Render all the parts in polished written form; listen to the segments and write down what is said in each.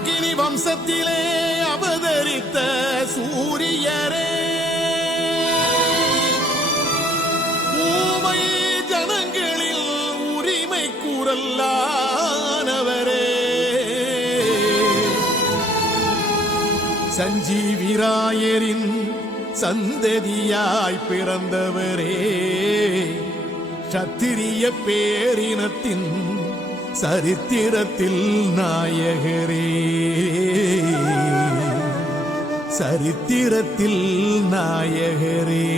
அக்கினி வம்சத்திலே அவதரித்த சூரியரே, ஊமை ஜனங்களில் உரிமை கூறல்லானவரே, சஞ்சீவிராயரின் சந்ததியாய் பிறந்தவரே, சத்திரிய பேரினத்தின் சரித்திரத்தில் நாயகரே, சரித்திரத்தில் நாயகரே.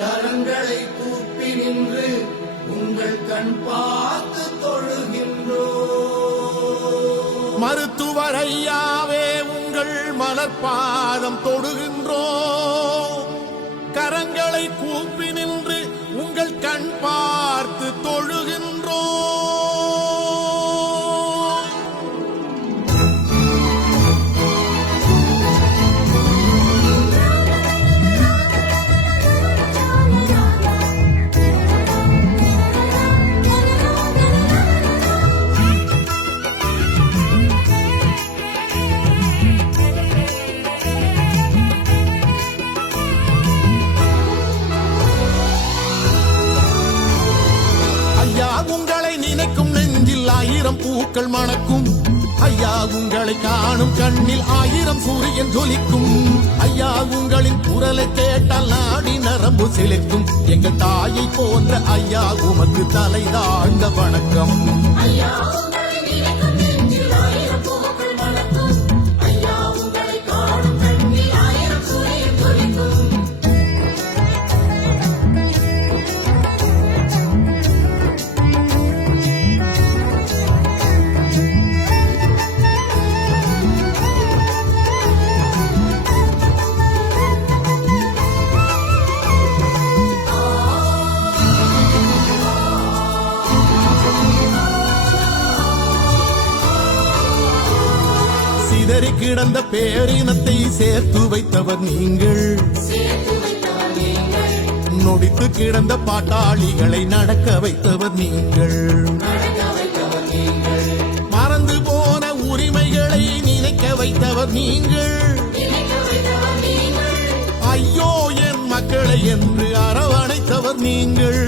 கரங்களை கூப்பி நின்று உங்கள் கண் பார்த்து தொழுகின்றோம். மருத்துவர் ஐயாவே உங்கள் மலர்பாதம் தொடுகின்றோம். கரங்களை கூப்பி நின்று உங்கள் கண் பார்த்து தொழுகின்றோம். உங்களை நினைக்கும் நெஞ்சில் ஆயிரம் பூக்கள் மணக்கும். ஐயா உங்களை காணும் கண்ணில் ஆயிரம் சூரியன் ஜொலிக்கும். ஐயா உங்களின் குரலை கேட்டால் நாடி நரம்பு சிலிர்க்கும். எங்கள் தாயை போன்ற ஐயா உமக்கு தலை தாழ்ந்த வணக்கம். சிதறி கிடந்த பேரினத்தை சேர்த்து வைத்தவர் நீங்கள். நொடித்து கிடந்த பாட்டாளிகளை நடக்க வைத்தவர் நீங்கள். மறந்து போன உரிமைகளை நினைக்க வைத்தவர் நீங்கள். ஐயோ என் மக்களை என்று அரவணைத்தவர் நீங்கள்.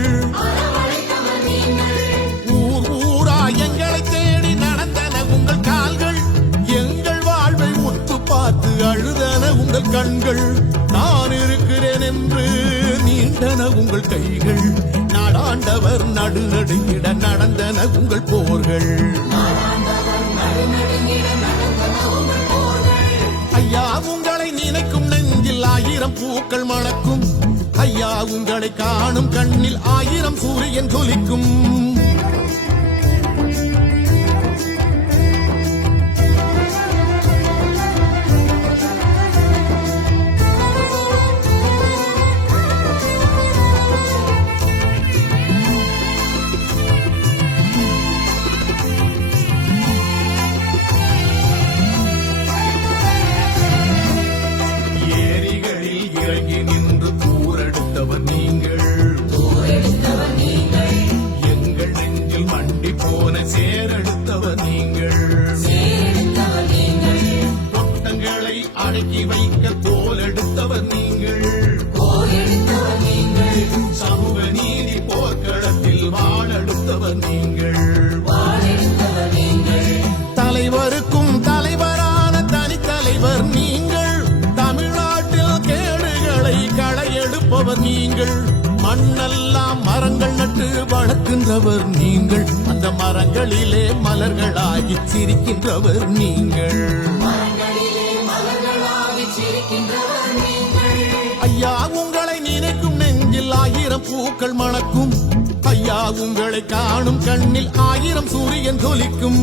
ஊர் ஊரா எங்களை தேடி நடந்தன உங்கள் கால்கள். எங்கள் வாழ்வை உத்து பார்த்து அழுதன உங்கள் கண்கள். நான் இருக்கிறேன் என்று நீண்டன உங்கள் கைகள். நாடாண்டவர் நடுநடுங்கிட நடந்தன உங்கள் போர்கள். ஐயா உங்களை நினைக்கும் நெஞ்சில் ஆயிரம் பூக்கள் மணக்கும். ஐயா உங்களை காணும் கண்ணில் ஆயிரம் சூரியன் ஜொலிக்கும். எங்கள் நெஞ்சில் மண்டி போன சேரெடுத்தவர் நீங்கள். கொட்டங்களை அடக்கி வைக்க தோலெடுத்தவர் நீங்கள். சமூக நீதி போர்க்களத்தில் வாழெடுத்தவர் நீங்கள். தலைவருக்கும் தலைவரான தனித்தலைவர் நீங்கள். தமிழ்நாட்டில் கேடுகளை களையெடுப்பவர் நீங்கள். மண்ணெல்லாம் மரங்கள் நட்டு வளர்க்கின்றவர் நீங்கள். அந்த மரங்களிலே மலர்களாகி சிரிக்கின்றவர் நீங்கள். ஐயா உங்களை நினைக்கும் நெஞ்சில் ஆயிரம் பூக்கள் மணக்கும். ஐயா உங்களை காணும் கண்ணில் ஆயிரம் சூரியன் ஜொலிக்கும்.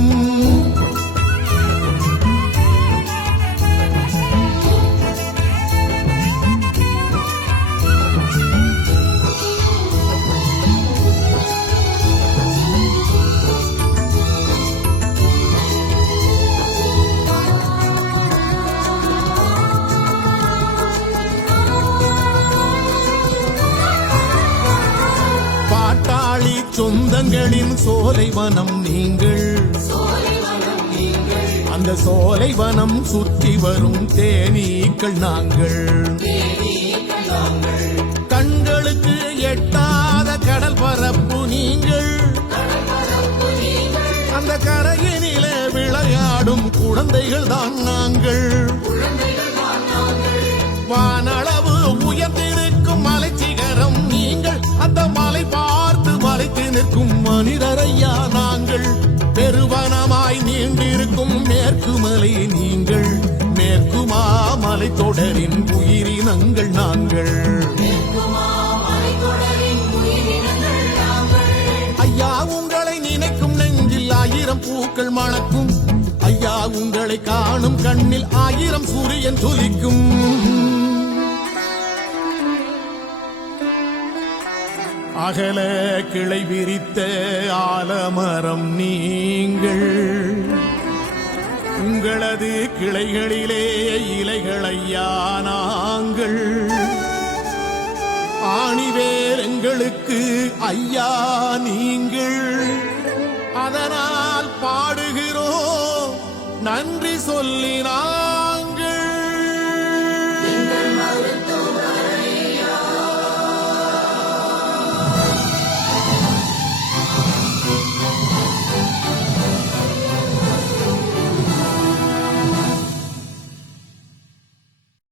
எங்களின் சோலைவனம் நீங்கள் அந்த சோலைவனம் சுற்றி வரும் தேனீக்கள் நாங்கள் கண்களுக்கு எட்டாத கடல் பரப்பு நீங்கள் அந்த கரையினில விளையாடும் குழந்தைகள் தான் நாங்கள் வானளவு உயர்ந்திருக்கும் மலை சிகரம் நீங்கள் அந்த மலை பார்த்து மலைத்து நிற்கும் மனிதரையா நாங்கள் பெருவனமாய் நீண்டிருக்கும் மேற்கு மலை நீங்கள் மேற்குமா மலை தொடரின் உயிரினங்கள் நாங்கள் ஐயா உங்களை நினைக்கும் நெஞ்சில் 1000 பூக்கள் மணக்கும் ஐயா உங்களை காணும் கண்ணில் 1000 சூரியன் துதிக்கும் அகல கிளை விரித்த ஆலமரம் நீங்கள் உங்களது கிளைகளிலே இலைகளையா நாங்கள் ஆணிவேர் எங்களுக்கு ஐயா நீங்கள் அதனால் பாடுகிறோம் நன்றி சொல்லினார்